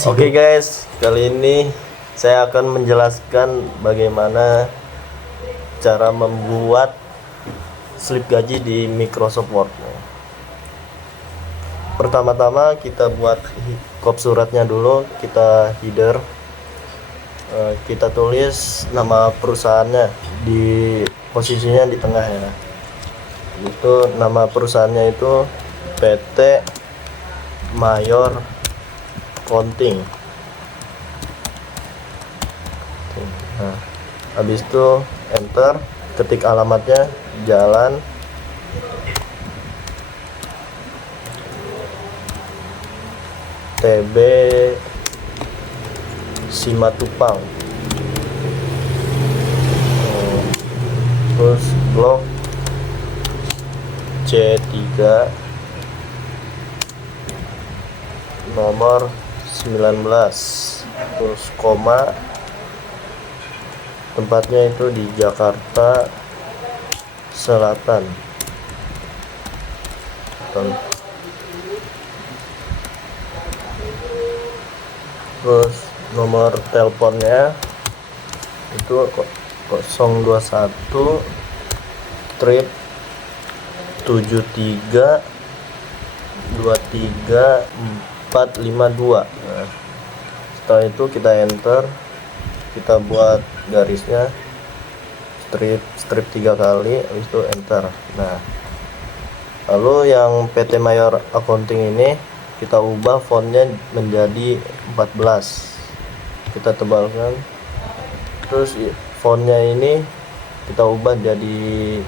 Oke guys, kali ini saya akan menjelaskan bagaimana cara membuat slip gaji di Microsoft Word. Pertama-tama kita buat kop suratnya dulu, kita header, kita tulis nama perusahaannya di posisinya di tengah ya. Itu nama perusahaannya itu PT Mayor Accounting. Nah, habis itu enter, ketik alamatnya Jalan TB Simatupang, terus blok C3 nomor 19, terus koma, tempatnya itu di Jakarta Selatan. Terus nomor teleponnya itu 021 strip 73 23 452. Nah, setelah itu kita enter, kita buat garisnya strip 3 kali, habis itu enter. Nah, lalu yang PT Mayor Accounting ini kita ubah fontnya menjadi 14, kita tebalkan, terus fontnya ini kita ubah jadi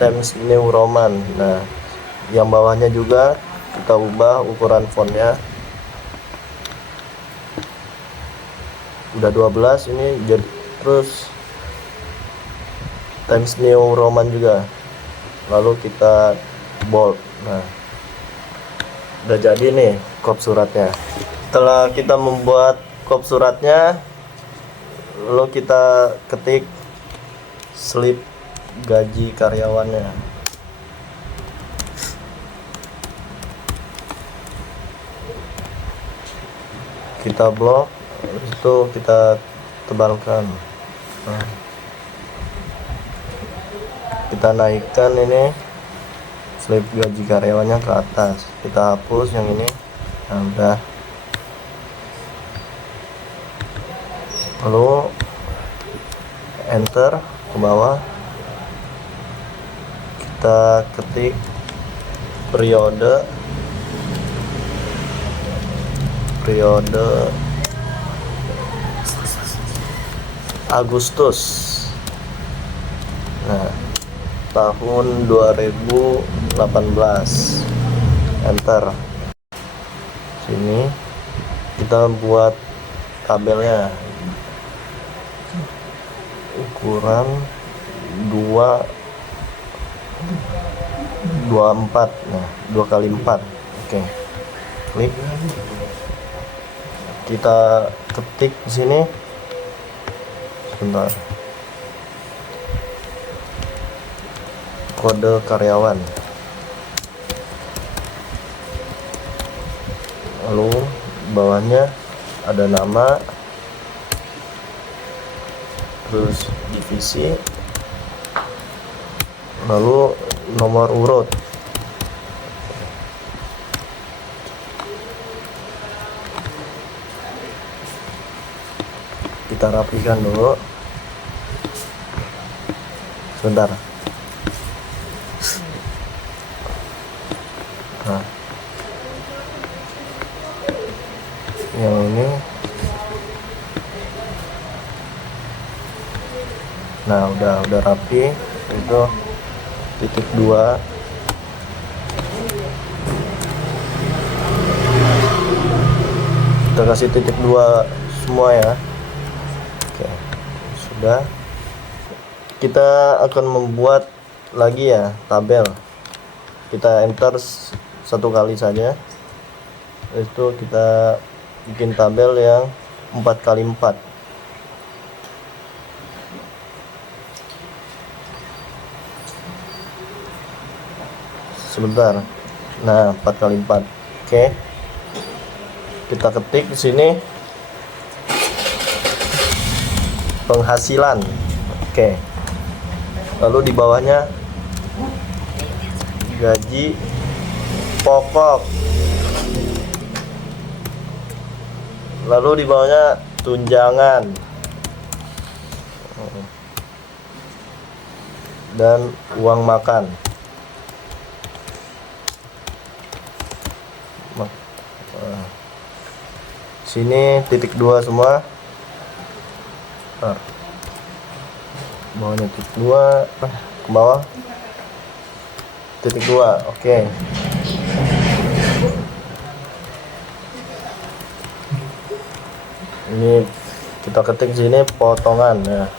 Times New Roman. Nah, yang bawahnya juga kita ubah ukuran fontnya, udah 12 ini jadi, terus Times New Roman juga, lalu kita bold. Nah, udah jadi nih kop suratnya. Setelah kita membuat kop suratnya, lalu kita ketik slip gaji karyawannya. Kita blok, itu kita tebalkan. Nah, kita naikkan ini slip gaji karyawannya ke atas, kita hapus yang ini. Nah, udah. Lalu enter ke bawah, kita ketik periode Agustus, nah, tahun 2018, enter. Sini kita buat tabelnya, ukuran 24, nah 2 kali 4. Oke, klik, kita ketik di sini, sebentar, kode karyawan, lalu bawahnya ada nama, terus divisi, lalu nomor urut. Kita rapikan dulu, sebentar. Nah, yang ini, nah udah rapi. Itu titik 2, kita kasih titik 2 semua ya. Oke, sudah. Kita akan membuat lagi ya tabel. Kita enter satu kali saja. Itu kita bikin tabel yang 4x4. Sebentar. Nah, 4x4. Oke. Kita ketik di sini penghasilan. Oke. Lalu di bawahnya gaji pokok. Lalu di bawahnya tunjangan. Dan uang makan. Sini titik 2 semua. Bawahnya titik 2 ke bawah titik 2. Oke. Ini kita ketik sini potongan ya,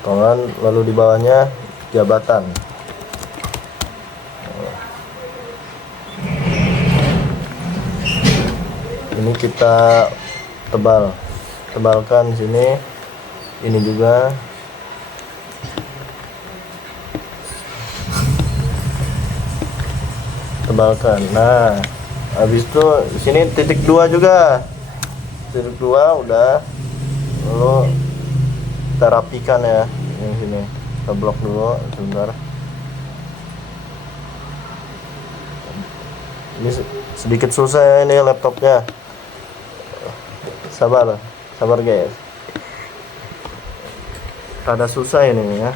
potongan. Lalu di bawahnya jabatan. Ini kita tebalkan sini, ini juga. Tebalkan. Nah, habis itu sini titik 2 juga. Titik 2 udah. Lalu kita rapikan ya. Yang sini kita blok dulu sebentar. Ini sedikit susah ya ini laptopnya. Sabar guys. Rada susah ini ya.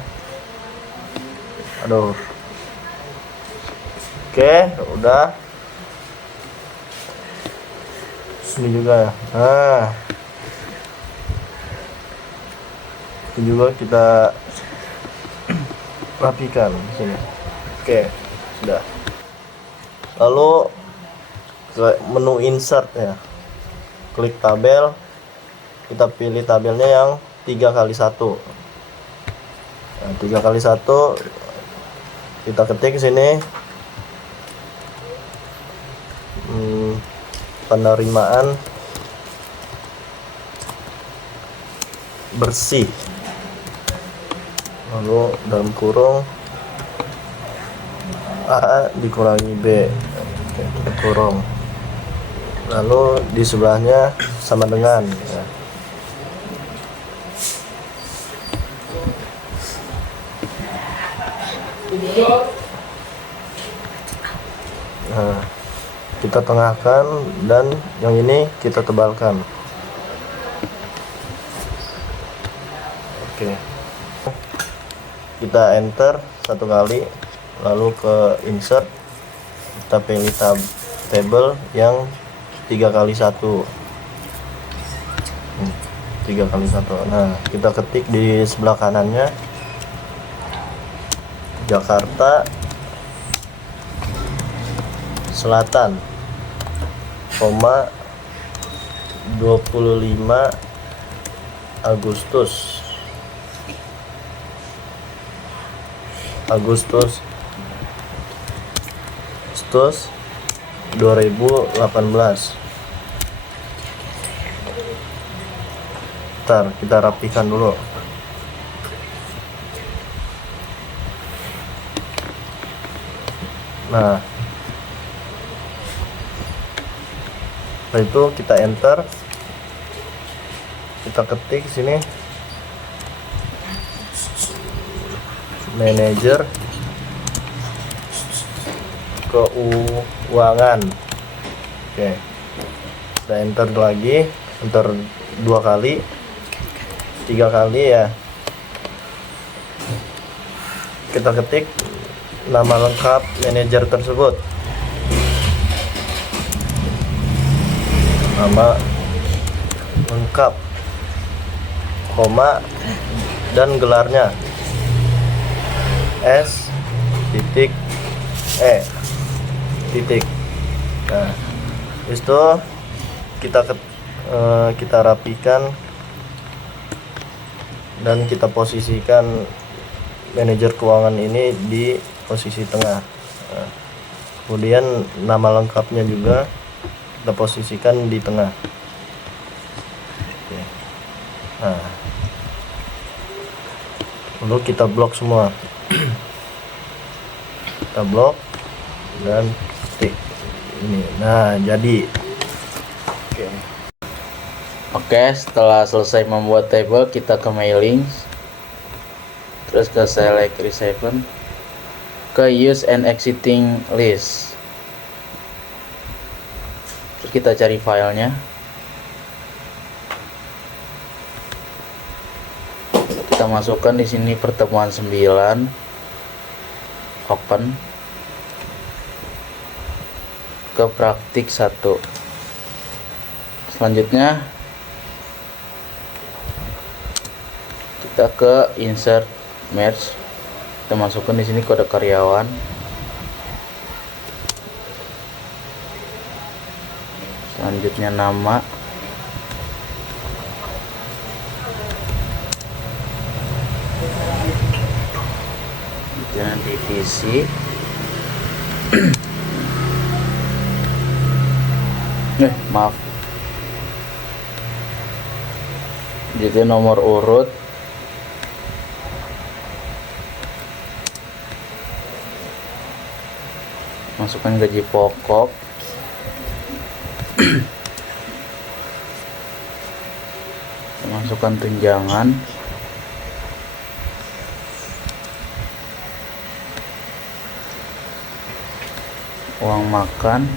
Aduh. Oke, udah. Sini juga. Nah, ini juga kita rapikan di sini. Oke, sudah. Lalu ke menu insert ya. Klik tabel. Kita pilih tabelnya yang 3x1. Nah, 3x1 kita ketik sini. Penerimaan bersih, lalu dalam kurung A dikurangi B. Oke, kita kurung, lalu di sebelahnya sama dengan ya. Nah, kita tengahkan dan yang ini kita tebalkan. Oke. Kita enter satu kali, lalu ke insert. Kita pilih table yang 3x1. 3x1. Nah, kita ketik di sebelah kanannya Jakarta Selatan, 25 Agustus 2018. Ntar kita rapikan dulu. Nah, setelah itu kita enter, kita ketik sini manajer keuangan. Oke, kita enter lagi, enter 2 kali, 3 kali ya. Kita ketik nama lengkap manajer tersebut. Nama lengkap, koma, dan gelarnya S titik E titik. Nah, itu kita rapikan dan kita posisikan manajer keuangan ini di posisi tengah. Nah, kemudian nama lengkapnya juga kita posisikan di tengah. Oke. Nah, lalu kita blok semua. Kita blok dan ketik ini. Nah, jadi Oke, setelah selesai membuat table, kita ke mailing, terus ke select receive, ke use and exiting list, terus kita cari filenya, kita masukkan di sini pertemuan 9, open, ke praktik 1. Selanjutnya kita ke insert merge, kita masukkan di sini kode karyawan, selanjutnya nama, dan divisi, maaf, jadi nomor urut, masukkan gaji pokok, masukkan tunjangan, uang makan,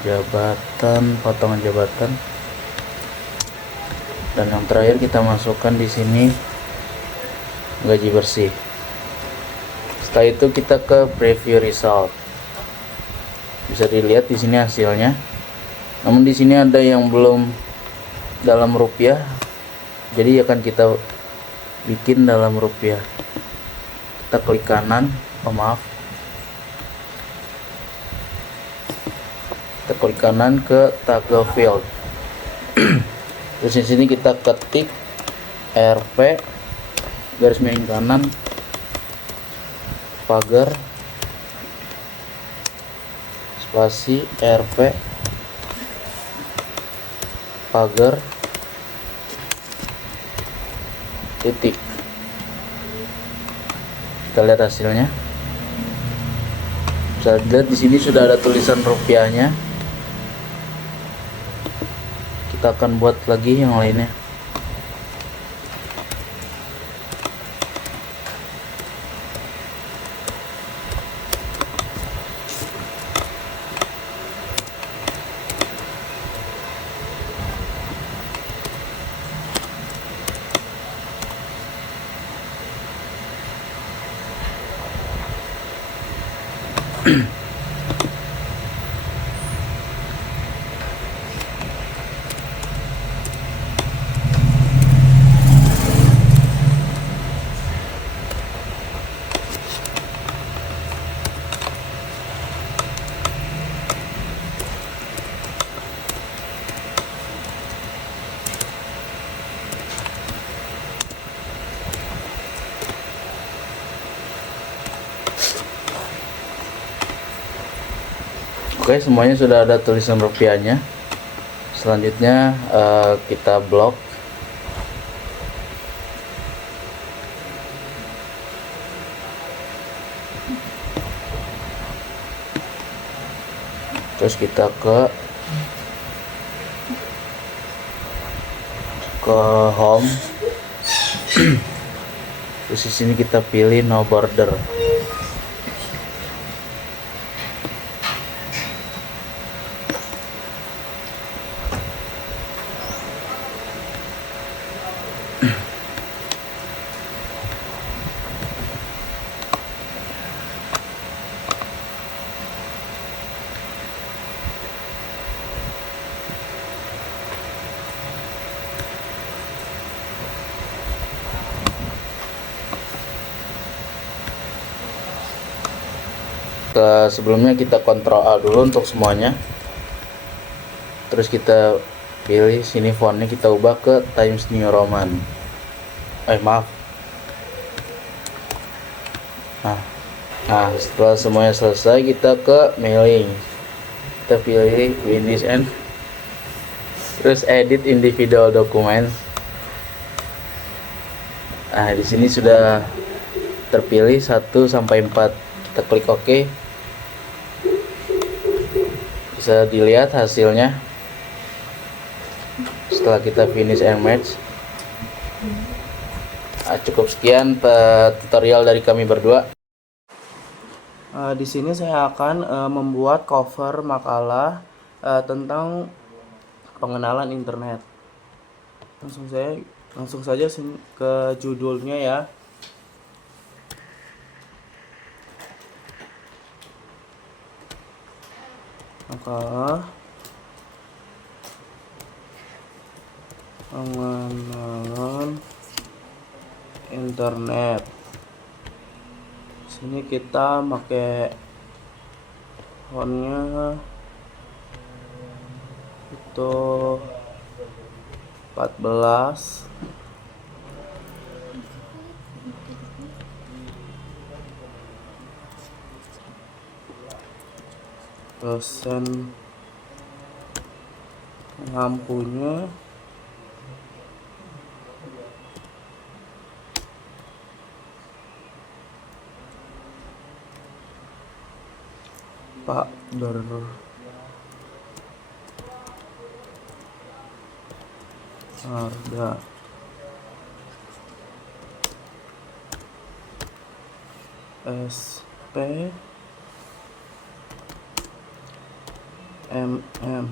jabatan, potongan jabatan, dan yang terakhir kita masukkan di sini gaji bersih. Setelah itu kita ke preview result. Bisa dilihat di sini hasilnya. Namun di sini ada yang belum dalam rupiah. Jadi akan kita bikin dalam rupiah. Kita klik kanan, maaf. Kita klik kanan ke toggle field. Terus di sini kita ketik RP garis miring kanan pagar spasi RP pagar titik. Kita lihat hasilnya. Bisa lihat di sini sudah ada tulisan rupiahnya. Kita akan buat lagi yang lainnya. Oke, semuanya sudah ada tulisan rupiahnya. Selanjutnya kita blok. Terus kita ke home. Terus di sini kita pilih no border. Sebelumnya kita kontrol A dulu untuk semuanya, terus kita pilih sini fontnya, kita ubah ke Times New Roman. Maaf. Nah, setelah semuanya selesai, kita ke mailing, kita pilih finish and terus edit individual documents. Nah, di sini sudah terpilih 1 sampai 4. Kita klik OK. Bisa dilihat hasilnya setelah kita finish and match. Cukup sekian tutorial dari kami berdua. Di sini saya akan membuat cover makalah tentang pengenalan internet. Langsung saja ke judulnya ya. Makalah pengenalan internet. Sini kita pakai fontnya itu 14. Persen lampunya Pak berharga. SP MM.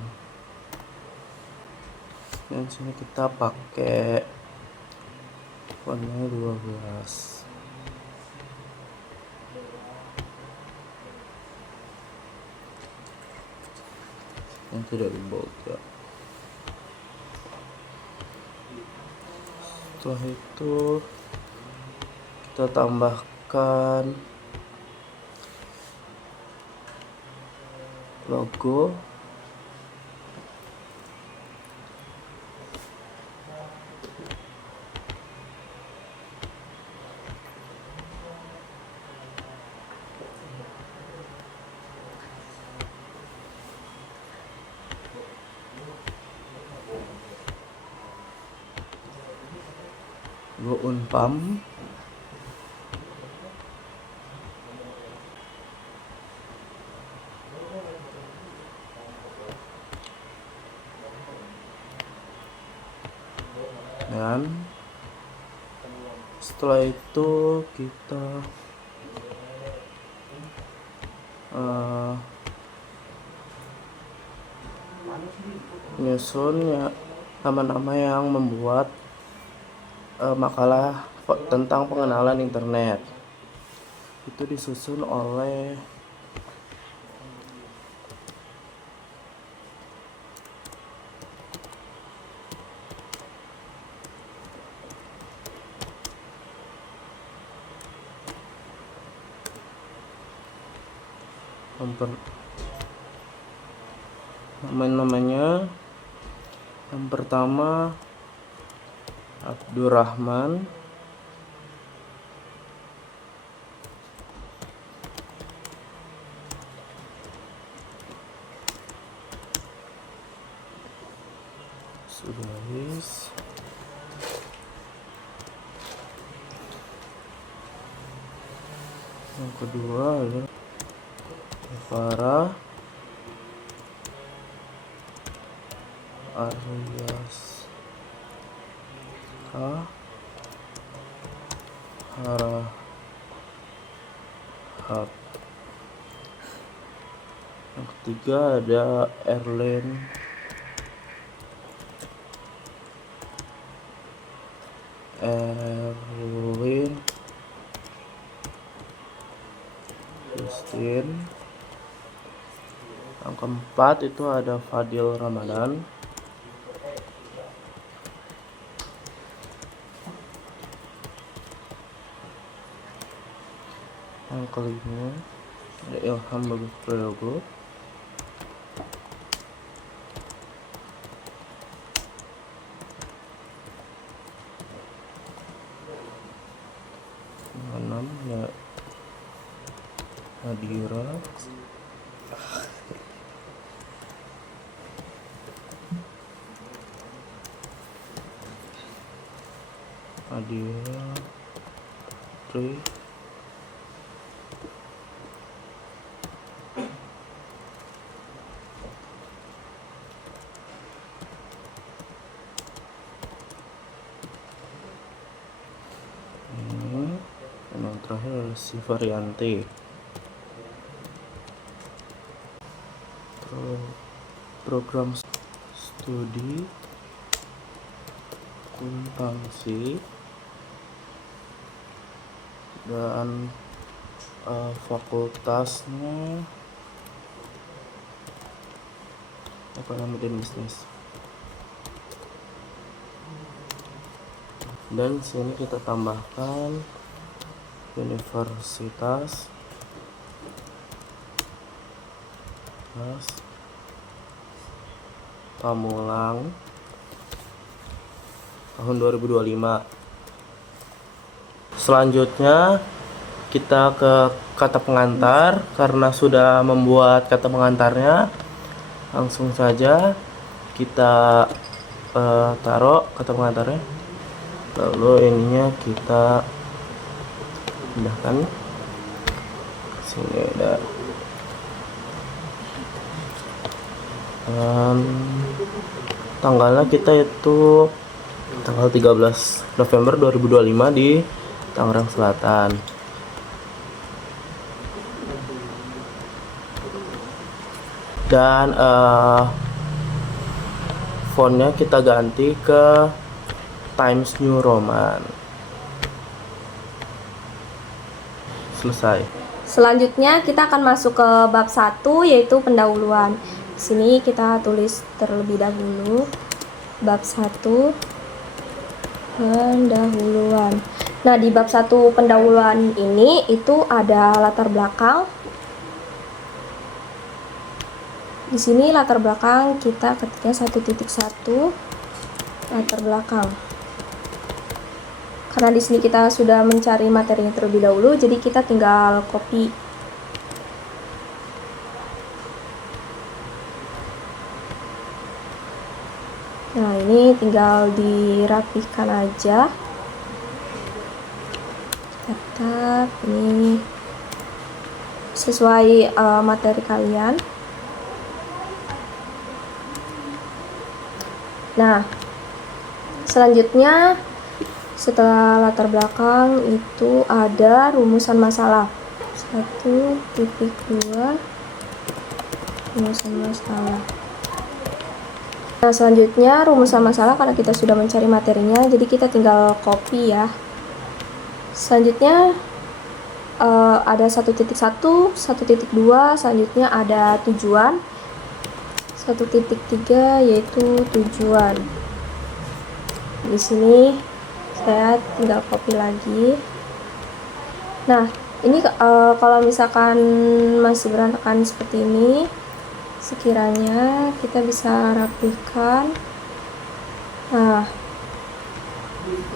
Dan sini kita pakai fontnya 12. Yang tidak di bold ya. Setelah itu kita tambahkan logo. Logo Unpam. Dan setelah itu kita menyusun ya nama-nama yang membuat makalah tentang pengenalan internet. Itu disusun oleh namanya yang pertama Abdurrahman, Sudais, yang kedua adalah Farah Aryas Harahap. Yang ketiga ada Erlin Justin. Yang keempat itu ada Fadil Ramadan. Yang kelima Ada Ilham Bagus Prayogo. Yang 6 ya Nadira. Nadira Tri. Yang terakhir adalah si Variante. Program studi akuntansi dan fakultasnya ekonomi dan bisnis. Dan sini kita tambahkan universitas Pamulang tahun 2025. Selanjutnya kita ke kata pengantar. Karena sudah membuat kata pengantarnya, langsung saja kita taruh kata pengantarnya, lalu ininya kita pindahkan sini. Udah. Tanggalnya kita itu tanggal 13 November 2025 di Tangerang Selatan. Dan fontnya kita ganti ke Times New Roman. Selesai. Selanjutnya kita akan masuk ke bab 1, yaitu pendahuluan. Di sini kita tulis terlebih dahulu bab 1 pendahuluan. Nah, di bab 1 pendahuluan ini itu ada latar belakang. Di sini latar belakang kita ketiknya 1.1 latar belakang. Karena di sini kita sudah mencari materinya terlebih dahulu, jadi kita tinggal copy. Nah, ini tinggal dirapikan aja. Tetap ini sesuai materi kalian. Nah, selanjutnya setelah latar belakang itu ada rumusan masalah. 1.2 rumusan masalah. Nah, selanjutnya rumusan masalah, karena kita sudah mencari materinya, jadi kita tinggal copy ya. Selanjutnya ada 1.1, 1.2, selanjutnya ada tujuan. 1.3 yaitu tujuan. Di sini saya tinggal copy lagi. Nah, ini kalau misalkan masih berantakan seperti ini, sekiranya kita bisa rapikan. Nah,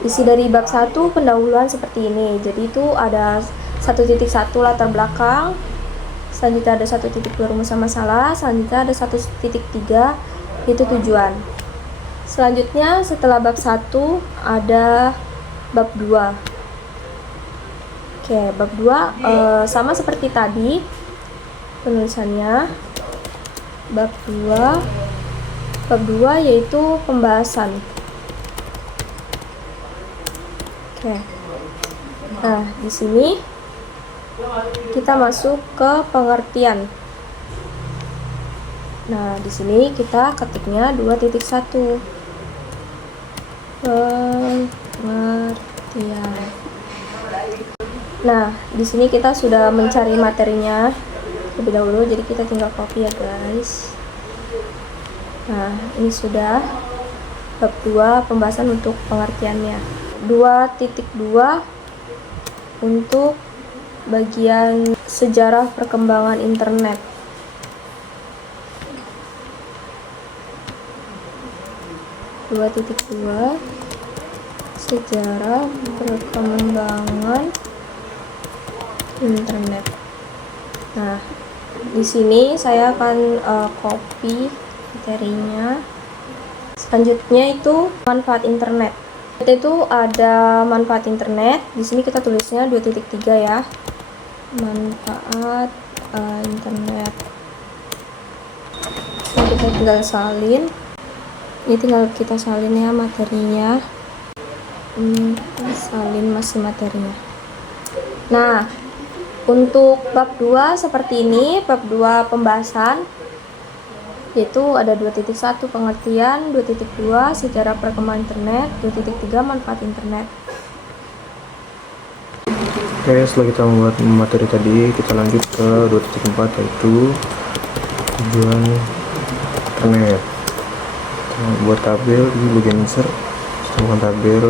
isi dari bab 1 pendahuluan seperti ini. Jadi itu ada 1.1 latar belakang, selanjutnya ada 1.2 rumusan masalah, selanjutnya ada 1.3 yaitu tujuan. Selanjutnya setelah bab 1 ada bab 2. Oke, bab 2 sama seperti tadi penulisannya. Bab 2 yaitu pembahasan. Oke. Nah, di sini kita masuk ke pengertian. Nah, di sini kita ketiknya 2.1. Pengertian. Nah, di sini kita sudah mencari materinya lebih dahulu, jadi kita tinggal copy ya guys. Nah, ini sudah bab 2 pembahasan untuk pengertiannya. 2.2 untuk bagian sejarah perkembangan internet. Dua titik dua, sejarah perkembangan internet. Nah, di sini saya akan copy materinya. Selanjutnya itu manfaat internet. Itu ada manfaat internet. Di sini kita tulisnya 2.3 ya. Manfaat internet. Nah, kita tinggal salin. Ini tinggal kita salin ya materinya. Salin masih materinya. Nah, untuk bab 2 seperti ini, bab 2 pembahasan, yaitu ada 2.1 pengertian, 2.2 sejarah perkembangan internet, 2.3 manfaat internet. Oke, setelah kita membuat materi tadi, kita lanjut ke 2.4 yaitu tujuan internet. Kita buat tabel di bagian insert, sistemkan tabel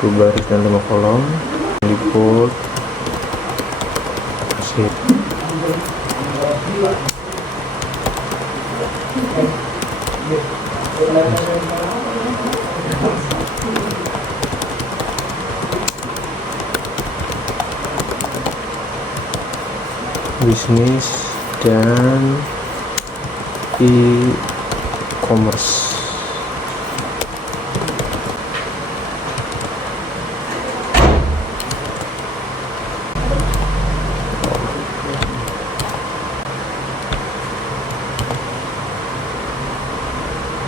2 baris dan 5 kolom, di bold, save. Bisnis dan e-commerce.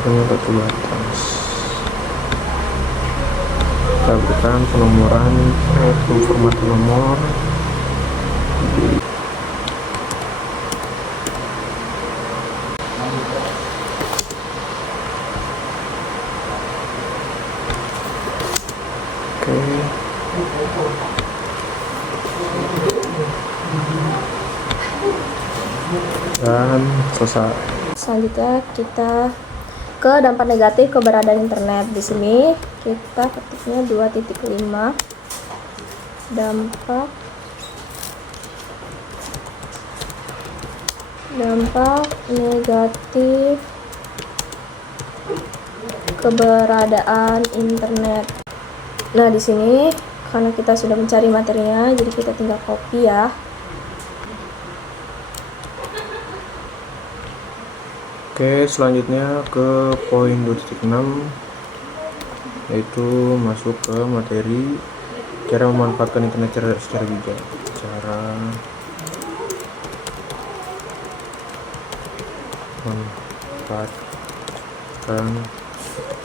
Batu batas. Kita berikan penomoran format nomor. Oke. Dan selesai. Selanjutnya kita ke dampak negatif keberadaan internet. Di sini kita ketiknya 2.5 dampak negatif keberadaan internet. Nah, di sini karena kita sudah mencari materinya, jadi kita tinggal copy ya. Oke, selanjutnya ke poin 2.6 yaitu masuk ke materi cara memanfaatkan internet secara bijak. Cara memanfaatkan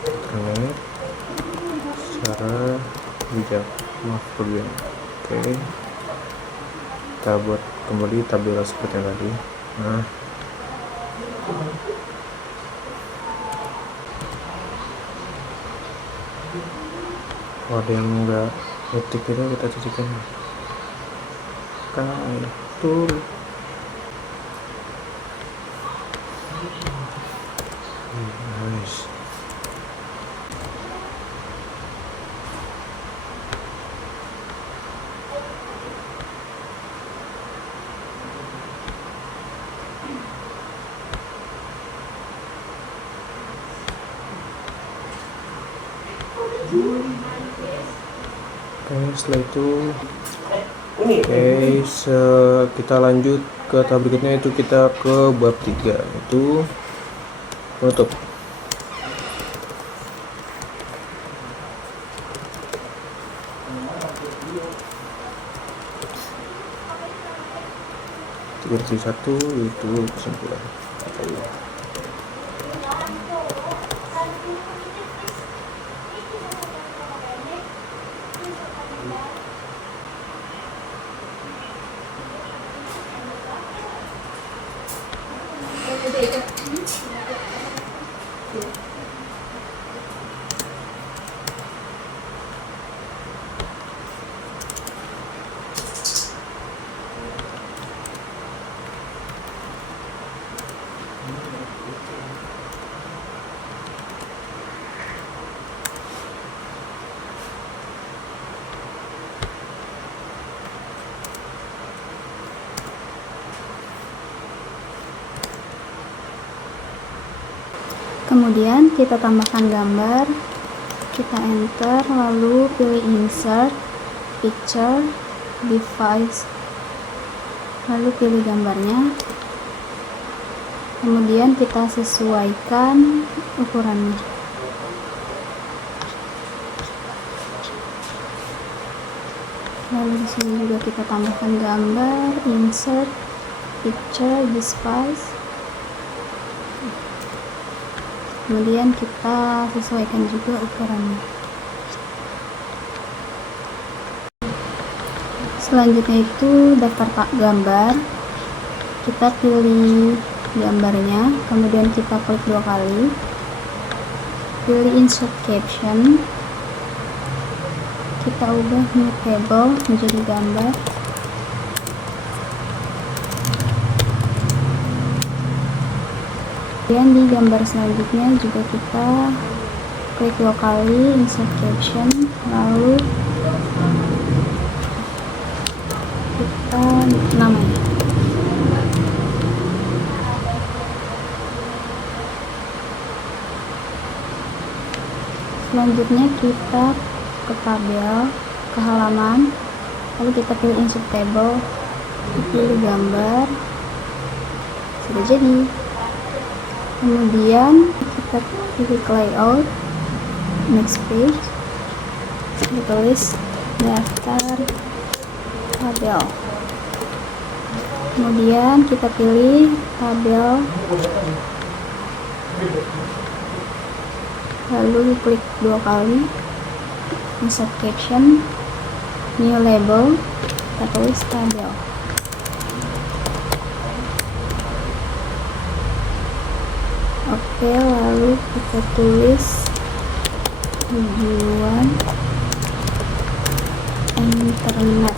internet secara bijak. Maaf kemudian. Oke, kita buat kembali tabel seperti yang tadi. Nah, ada yang enggak ngetik itu kita cicikan kayak tuh. Nice. Oke, setelah itu kita lanjut ke tahap berikutnya, yaitu kita ke bab 3 yaitu penutup. Versi 1 yaitu kesimpulan. Kemudian kita tambahkan gambar, kita enter, lalu pilih insert, picture, device, lalu pilih gambarnya, kemudian kita sesuaikan ukurannya. Lalu di sini juga kita tambahkan gambar, insert, picture, device, kemudian kita sesuaikan juga ukurannya. Selanjutnya itu daftar gambar, kita pilih gambarnya, kemudian kita klik 2 kali, pilih insert caption, kita ubah new table menjadi gambar, kemudian di gambar selanjutnya juga kita klik 2 kali, insert caption, lalu kita namanya. Selanjutnya kita ke tabel, ke halaman, lalu kita pilih insert table, pilih gambar, sudah jadi. Kemudian kita pilih layout, next page, ditulis daftar tabel, kemudian kita pilih tabel, lalu klik 2 kali, insert caption, new label, kita tulis tabel. Oke, lalu kita tulis tujuan internet.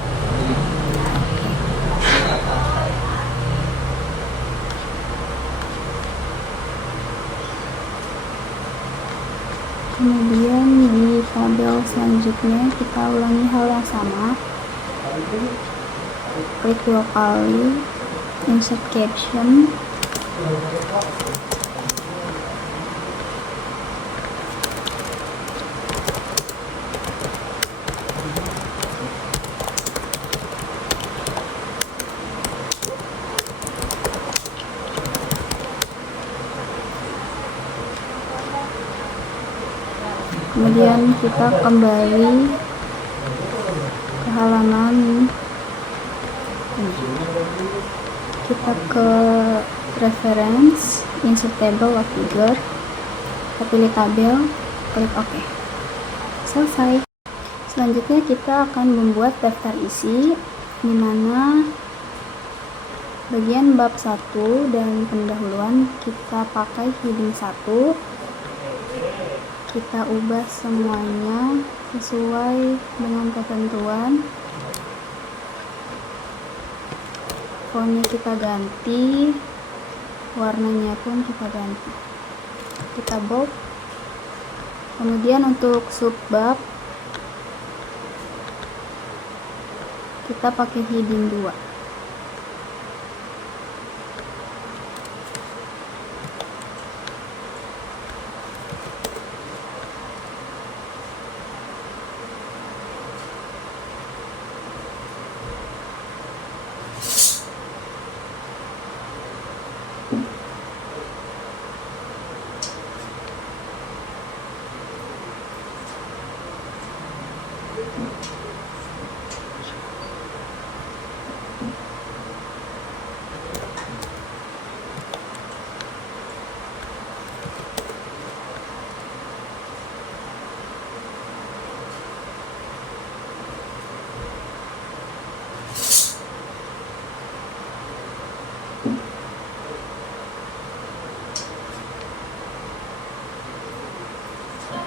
Kemudian di tabel selanjutnya kita ulangi hal yang sama, klik 2 kali, insert caption, kemudian kita kembali ke halaman, kita ke reference, insert table of figure, kita pilih tabel, klik OK, selesai. Selanjutnya kita akan membuat daftar isi, di mana bagian bab 1 dan pendahuluan kita pakai heading 1, kita ubah semuanya sesuai dengan ketentuan, fontnya kita ganti, warnanya pun kita ganti, kita bold. Kemudian untuk subbab kita pakai heading 2.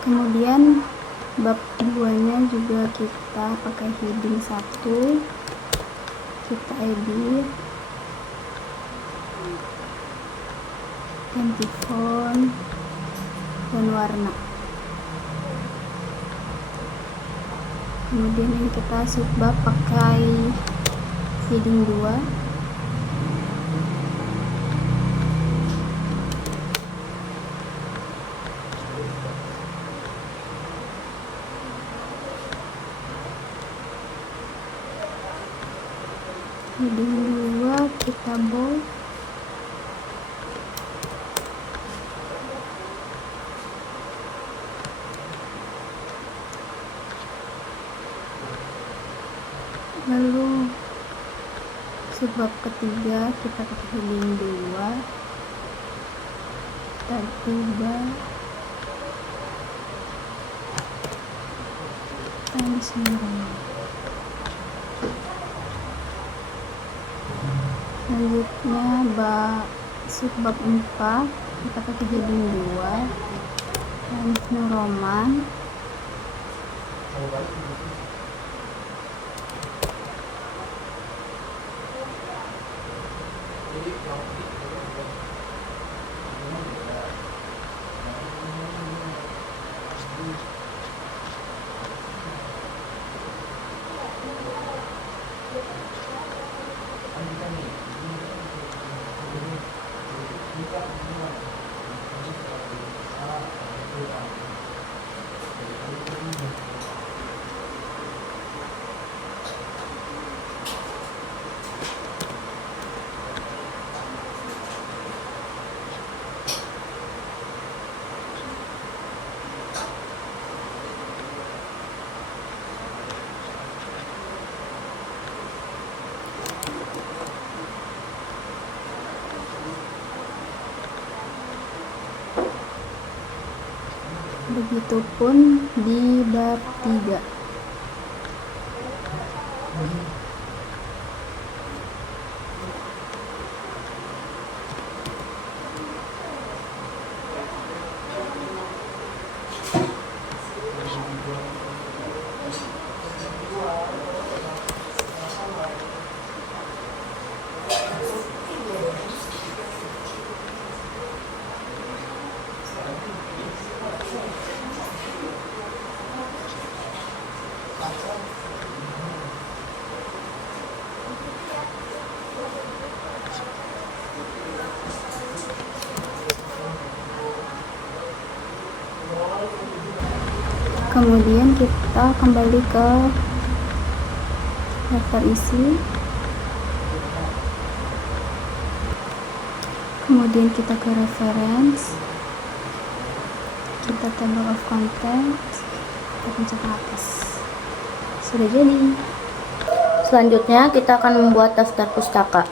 Kemudian bab 2-nya juga kita pakai heading 1, kita edit, ganti font dan warna. Kemudian ini kita subbab pakai heading 2, heading 2 kita bold, lalu subbab ketiga kita ke heading 2, kita ubah times neuron. Selanjutnya subbab 4 kita ke heading 2 times New Roman, begitupun di bab 3. Kemudian kita kembali ke daftar isi, kemudian kita ke reference, kita table of contents, kita pencet atas. Sudah jadi. Selanjutnya kita akan membuat daftar pustaka.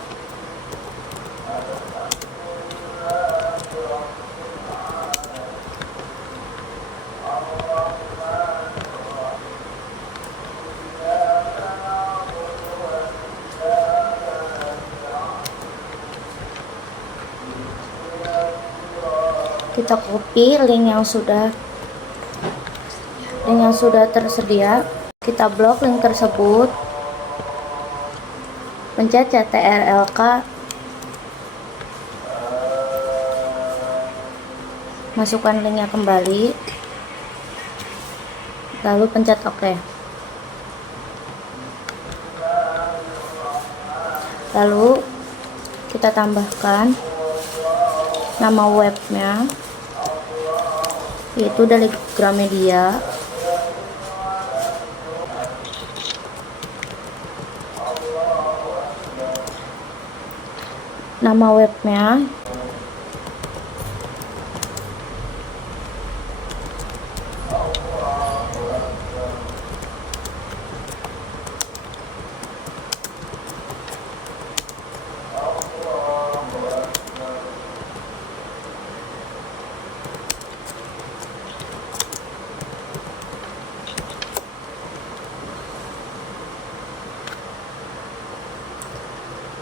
Kita copy link yang sudah tersedia, kita blok link tersebut, pencet CTRL-K, masukkan linknya kembali, lalu pencet OK. Lalu kita tambahkan nama webnya, yaitu dari Gramedia. Nama webnya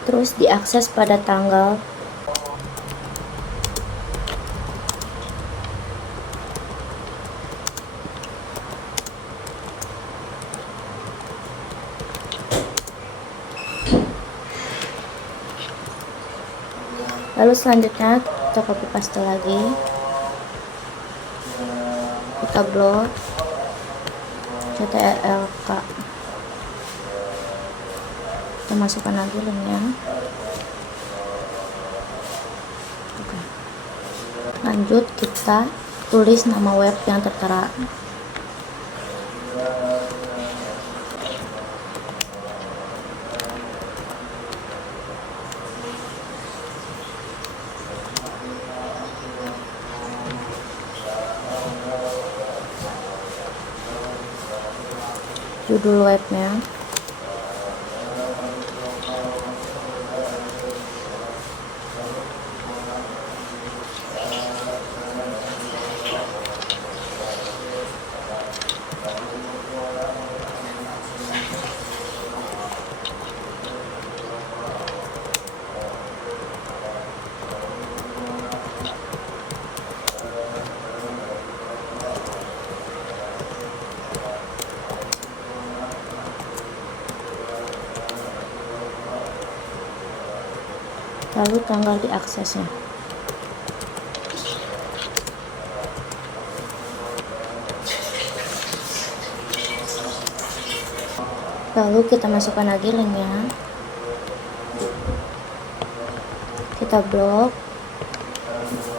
terus diakses pada tanggal lalu selanjutnya kita copy paste lagi, kita blok CTRL-K, kita masukkan lagi linknya. Oke. Lanjut kita tulis nama web yang tertera. judul webnya. Lalu tanggal diaksesnya. Lalu kita masukkan lagi linknya. Kita blok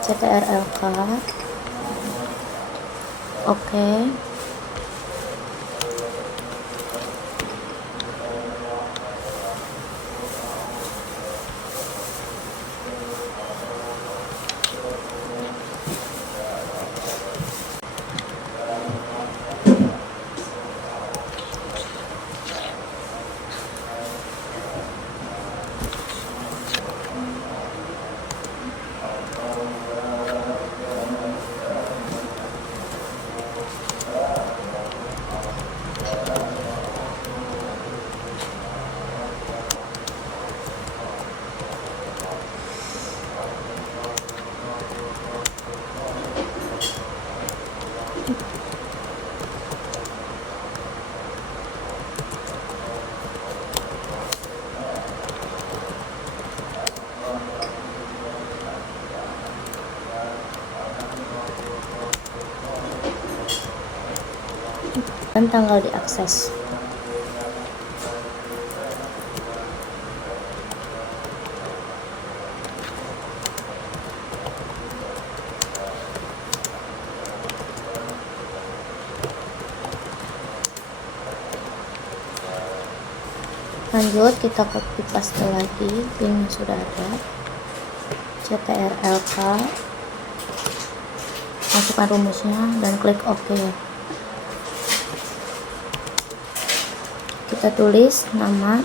CTRLK. Oke. Dan tanggal diakses. Lanjut, kita copy paste lagi link yang sudah ada. CTRLK, masukkan rumusnya dan klik OK. Kita tulis nama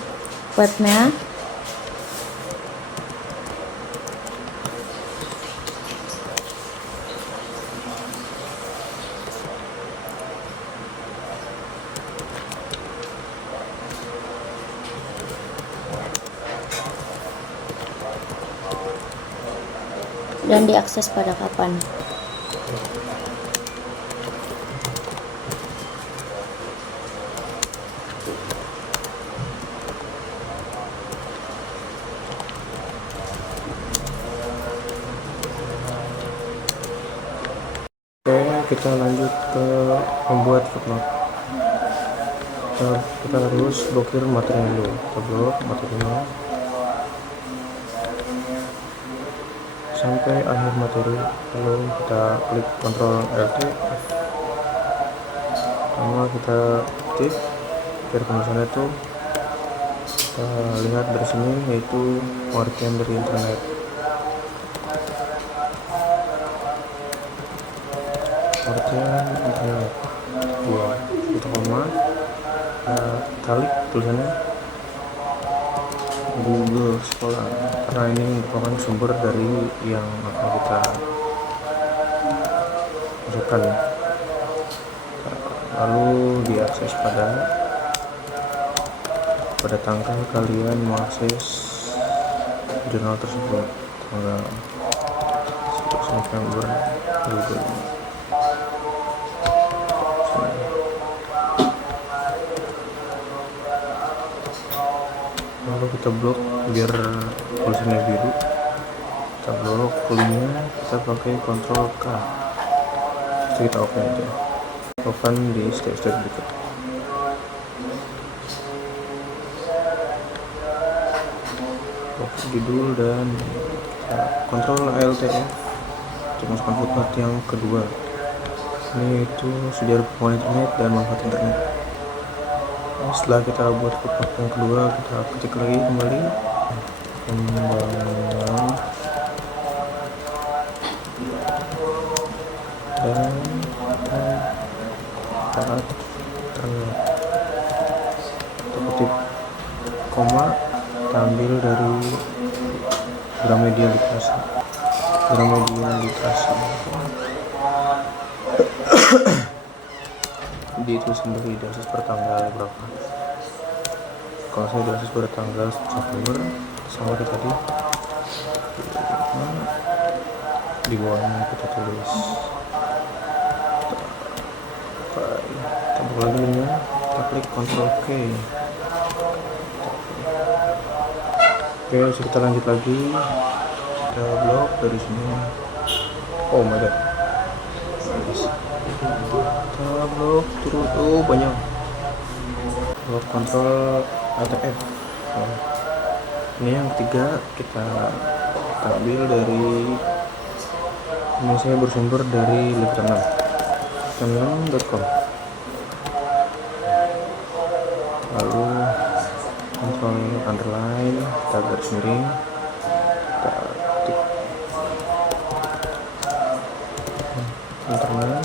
webnya, dan diakses pada kapan. Oke, kita lanjut ke membuat footnote. Kita harus blokir materinya dulu. Kita blok materinya sampai akhir materi, lalu kita klik Ctrl Alt F. Pertama kita ketik biar penulisannya itu kita lihat dari sini, yaitu pengertian dari internet. Pengertian internet dua itu koma, kalik tulisannya Google Scholar, karena ini merupakan sumber dari yang akan kita masukkan. Lalu diakses pada tanggal kalian mengakses jurnal tersebut, tanggal 1 November 2020. Lalu kita blok biar tulisannya biru, kita blok linknya, kita pakai Ctrl K. Jadi kita open aja, open di step-step berikut. Judul dan Ctrl Alt F untuk masukkan footnote yang kedua. Ini itu sejarah penggunaan internet dan manfaat internet. Setelah kita buat footnote yang kedua, kita ketik lagi kembali pengembangan dan manfaat internet. titik koma kita ambil dari Gramedia literasi. Jadi itu sendiri diakses per tanggal berapa. Kalau saya diakses pada tanggal 1 September sama kayak tadi, di bawahnya kita tulis kita buka lagi linknya, kita klik Ctrl K. Oke, kita lanjut lagi, kita blok dari sini. Oh my god, kita blok turun, banyak blok, Ctrl Alt F. Ini yang ketiga, kita ambil dari, ini saya bersumber dari literna6.com. Lalu Ctrl underline, kita garis miring, kita ketik internet,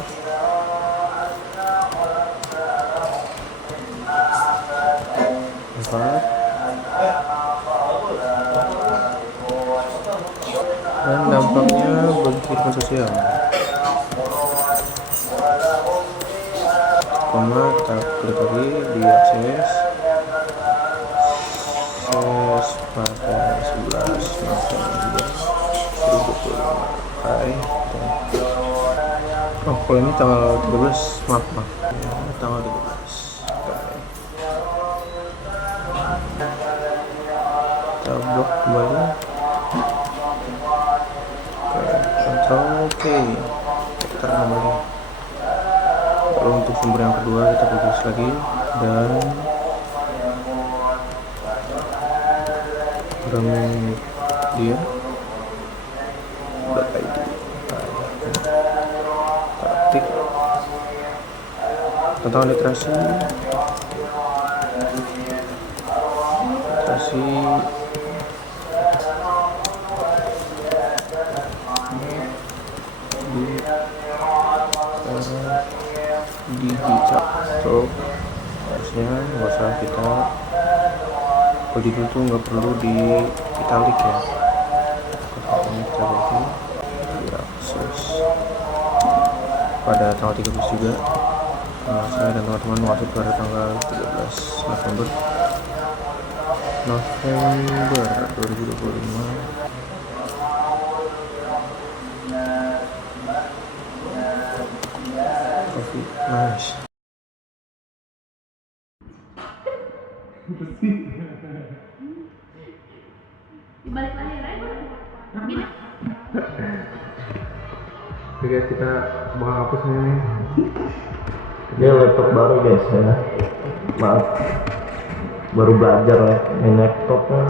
dan dampaknya bagi kehidupan sosial. Kita klik lagi di akses pada 11 November 2025. Oh, kalau ini tanggal 13, maaf ya, tanggal 13. Kita blok kembali. Ctrl K, kita kembali. Lalu untuk sumber yang kedua kita tulis lagi dan Gramedia .id. Kita ketik tentang literasi digital. So harusnya nggak usah kita, kalau judul tuh nggak perlu di italic ya. Ini kita ganti diakses pada tanggal 13 juga. Nah, saya dan teman-teman waktu pada tanggal 13 November 2025. Nice. Oke guys, kita bakal hapus ini. Ini laptop baru guys ya. Maaf, baru belajar ya main laptop kan.